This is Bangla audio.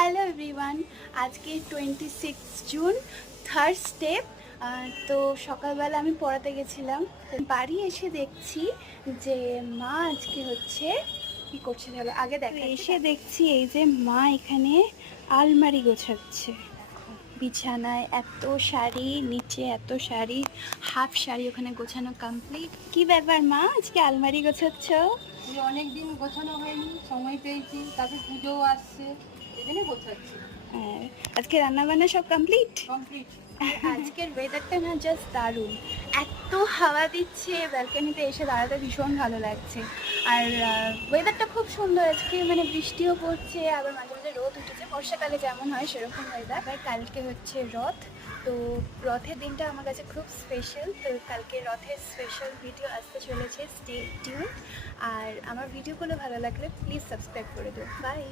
হ্যালো এভরিওয়ান, আজকে 26 জুন, থার্সডে। তো সকালবেলা আমি পড়াতে গেছিলাম, বাড়ি এসে দেখছি যে মা আজকে হচ্ছে কি করছে। চলো আগে এসে দেখছি এই যে মা এখানে আলমারি গোছাচ্ছে। বিছানায় এত শাড়ি, নিচে এত শাড়ি, হাফ শাড়ি ওখানে গোছানো কমপ্লিট। কি ব্যাপার মা, আজকে আলমারি গোছাচ্ছ? অনেক দিন গোছানো হয়নি, সময় পেয়েছি, তারপর পুজোও আসছে, এই জন্য গোছাচ্ছি। হ্যাঁ, আজকে রান্না বান্না সব কমপ্লিট। কমপ্লিট। আর আজকের ওয়েদারটা না জাস্ট দারুণ, এত হাওয়া দিচ্ছে, ব্যালকনিতে এসে দাঁড়াতে ভীষণ ভালো লাগছে। আর ওয়েদারটা খুব সুন্দর আজকে, মানে বৃষ্টিও পড়ছে, আবার মাঝে মাঝে রোদ উঠেছে, বর্ষাকালে যেমন হয় সেরকম ওয়েদার। আর কালকে হচ্ছে রথ, তো রথের দিনটা আমার কাছে খুব স্পেশাল। তো কালকে রথের স্পেশাল ভিডিও আসতে চলেছে, স্টে টিউন। আর আমার ভিডিওগুলো ভালো লাগলে প্লিজ সাবস্ক্রাইব করে দিও। বাই।